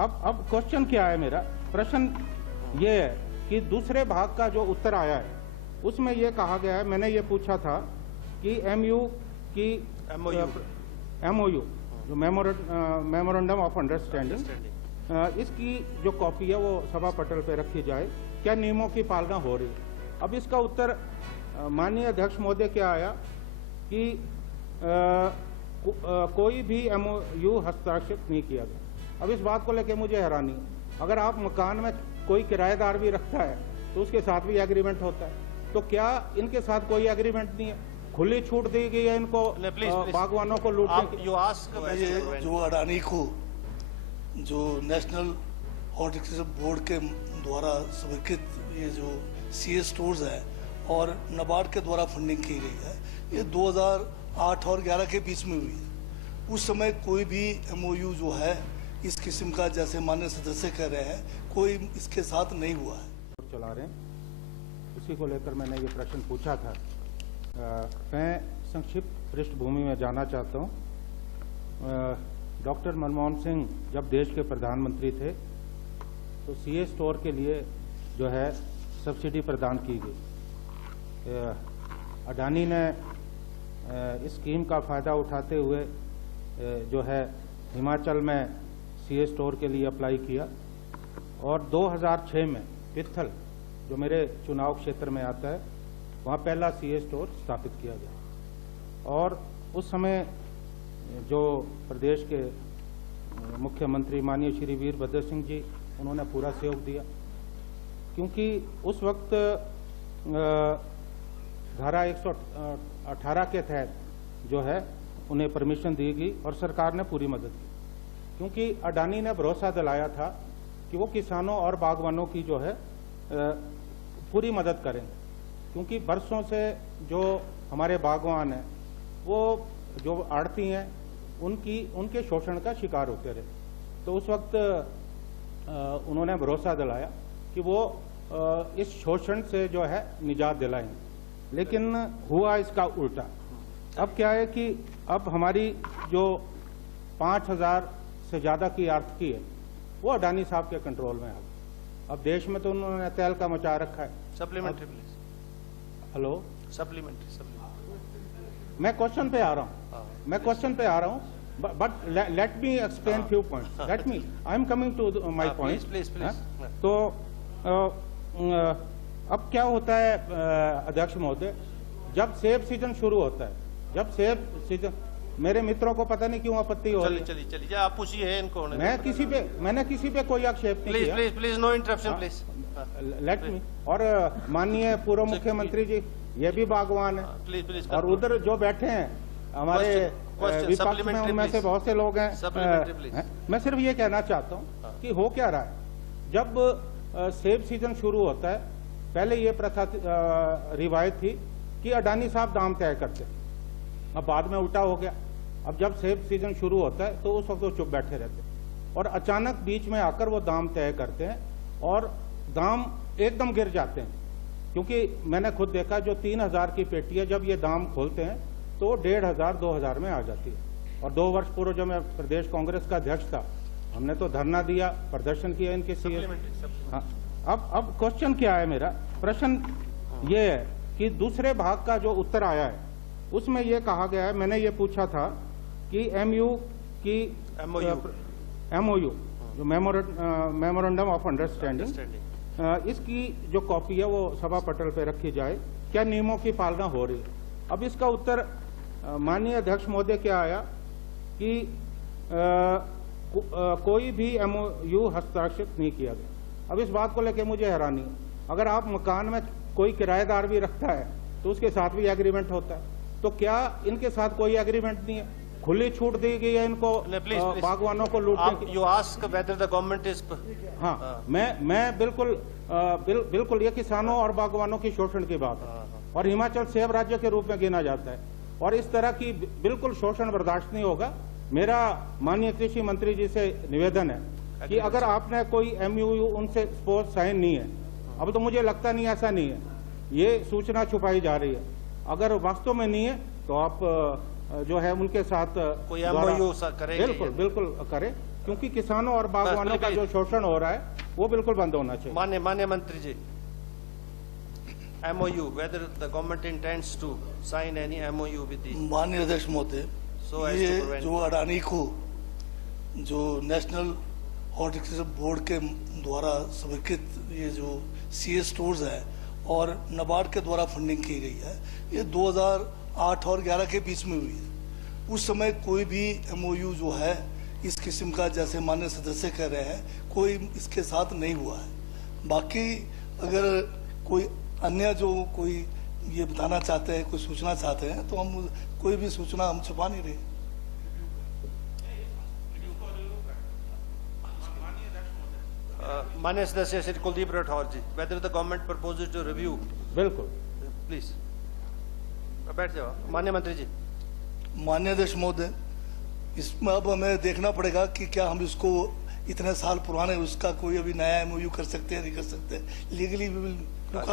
अब क्वेश्चन क्या है मेरा प्रश्न ये है कि दूसरे भाग का जो उत्तर आया है उसमें ये कहा गया है, मैंने ये पूछा था कि एमओयू जो मेमोरेंडम ऑफ अंडरस्टैंडिंग इसकी जो कॉपी है वो सभा पटल पे रखी जाए, क्या नियमों की पालना हो रही है। अब इसका उत्तर माननीय अध्यक्ष महोदय क्या आया कि कोई भी एमओयू हस्ताक्षरित नहीं किया गया। अब इस बात को लेकर मुझे हैरानी है, अगर आप मकान में कोई किराएदार भी रखता है तो उसके साथ भी एग्रीमेंट होता है, तो क्या इनके साथ कोई एग्रीमेंट नहीं है, खुली छूट दी गई है इनको बागवानों को लूटने की। जो अडानी को जो नेशनल हॉर्टिकल्चर बोर्ड के द्वारा स्वीकृत ये जो सीए स्टोर्स है और नाबार्ड के द्वारा फंडिंग की गई है, ये 2008 और 11 के बीच में हुई है। उस समय कोई भी एमओयू जो है इस किस्म का, जैसे माननीय सदस्य कह रहे हैं, कोई इसके साथ नहीं हुआ है। चला रहे हैं उसी को लेकर मैंने ये प्रश्न पूछा था। मैं संक्षिप्त पृष्ठभूमि में जाना चाहता हूँ। डॉक्टर मनमोहन सिंह जब देश के प्रधानमंत्री थे तो सीए स्टोर के लिए जो है सब्सिडी प्रदान की गई। अडानी ने इस स्कीम का फायदा उठाते हुए जो है हिमाचल में सीए स्टोर के लिए अप्लाई किया और 2006 में पित्थल जो मेरे चुनाव क्षेत्र में आता है वहाँ पहला सीए स्टोर स्थापित किया गया। और उस समय जो प्रदेश के मुख्यमंत्री माननीय श्री वीरभद्र सिंह जी, उन्होंने पूरा सहयोग दिया, क्योंकि उस वक्त धारा 118 के तहत जो है उन्हें परमिशन दी गई और सरकार ने पूरी मदद की, क्योंकि अडानी ने भरोसा दिलाया था कि वो किसानों और बागवानों की जो है पूरी मदद करेंगे, क्योंकि बरसों से जो हमारे बागवान हैं वो जो आड़ती हैं उनके शोषण का शिकार होते रहे। तो उस वक्त उन्होंने भरोसा दिलाया कि वो इस शोषण से जो है निजात दिलाएंगे, लेकिन हुआ इसका उल्टा। अब क्या है कि अब हमारी जो 5000 से ज्यादा की आर्थिकी है वो अडानी साहब के कंट्रोल में आ गई। अब देश में तो उन्होंने तेल का मचा रखा है। Supplementary please. Hello, supplementary. मैं क्वेश्चन पे आ रहा हूँ, but let me explain few points. Let me, I am coming to my point. Please. तो अब क्या होता है अध्यक्ष महोदय, जब सेब सीजन शुरू होता है, जब सेब सीजन, मेरे मित्रों को पता नहीं क्यों आपत्ति हो रही है। चलिए आप पूछिए इनको। मैंने किसी पे कोई आक्षेप नहीं किया। Please no interruption please. Let me. और माननीय पूर्व मुख्यमंत्री जी ये भी बागवान है, प्लीज। और उधर जो बैठे हैं हमारे विपक्ष में उनमें से बहुत से लोग हैं। मैं सिर्फ ये कहना चाहता हूँ कि हो क्या रहा है, जब सेब सीजन शुरू होता है, पहले ये प्रथा रिवायत थी कि अडानी साहब दाम तय करते, अब बाद में उल्टा हो गया। अब जब सेब सीजन शुरू होता है तो उस वक्त वो चुप बैठे रहते और अचानक बीच में आकर वो दाम तय करते हैं और दाम एकदम गिर जाते हैं, क्योंकि मैंने खुद देखा जो 3000 की पेटी है, जब ये दाम खोलते हैं तो 1500-2000 में आ जाती है। और 2 वर्ष पूर्व जब मैं प्रदेश कांग्रेस का अध्यक्ष था, हमने तो धरना दिया, प्रदर्शन किया इनके सीए। हाँ, अब क्वेश्चन क्या है मेरा प्रश्न ये है कि दूसरे भाग का जो उत्तर आया है उसमें ये कहा गया है, मैंने ये पूछा था कि एमओयू जो मेमोरेंडम ऑफ अंडरस्टैंडिंग इसकी जो कॉपी है वो सभा पटल पे रखी जाए, क्या नियमों की पालना हो रही है। अब इसका उत्तर माननीय अध्यक्ष महोदय क्या आया कि कोई भी एमओयू हस्ताक्षरित नहीं किया गया। अब इस बात को लेकर मुझे हैरानी है, अगर आप मकान में कोई किराएदार भी रखता है तो उसके साथ भी एग्रीमेंट होता है, तो क्या इनके साथ कोई एग्रीमेंट नहीं है, खुली छूट दी गई है इनको बागवानों को लूटने की। You ask whether the government is। हाँ, मैं बिल्कुल ये किसानों और बागवानों की शोषण की बात है, और हिमाचल सेब राज्य के रूप में गिना जाता है, और इस तरह की बिल्कुल शोषण बर्दाश्त नहीं होगा। मेरा माननीय कृषि मंत्री जी से निवेदन है कि अगर आपने कोई एमओयू उनसे सपोज साइन नहीं है, अब तो मुझे लगता नहीं ऐसा नहीं है, ये सूचना छुपाई जा रही है, अगर वास्तव में नहीं है तो आप जो है उनके साथ कोई एमओयू करें। बिल्कुल करें, क्योंकि किसानों और बागवानों का जो शोषण हो रहा है वो बिल्कुल बंद होना चाहिए। माननीय मंत्री जी, MOU, whether the government intends to sign any MOU with the माननीय अध्यक्ष महोदय, So as to ये prevent- जो अडानी को जो नेशनल हॉर्टिकल्चर बोर्ड के द्वारा स्वीकृत ये जो सीए स्टोर्स है और नाबार्ड के द्वारा फंडिंग की गई है, ये 2008 और 11 के बीच में हुई है। उस समय कोई भी MOU जो है इस किस्म का, जैसे माननीय सदस्य कह रहे हैं, कोई इसके साथ नहीं हुआ है। बाकी अगर कोई अन्य जो कोई ये बताना चाहते हैं, कोई सूचना चाहते हैं, तो हम कोई भी सूचना हम छुपा नहीं रहे। माननीय सदस्य श्री कुलदीप राठौर जी, whether the government proposes to review, बिल्कुल। please. बैठ जाओ। माननीय मंत्री जी, माननीय अध्यक्ष महोदय, इसमें अब हमें देखना पड़ेगा कि क्या हम इसको इतने साल पुराने उसका कोई अभी नया MOU कर सकते हैं, नहीं कर सकते। Legally we will look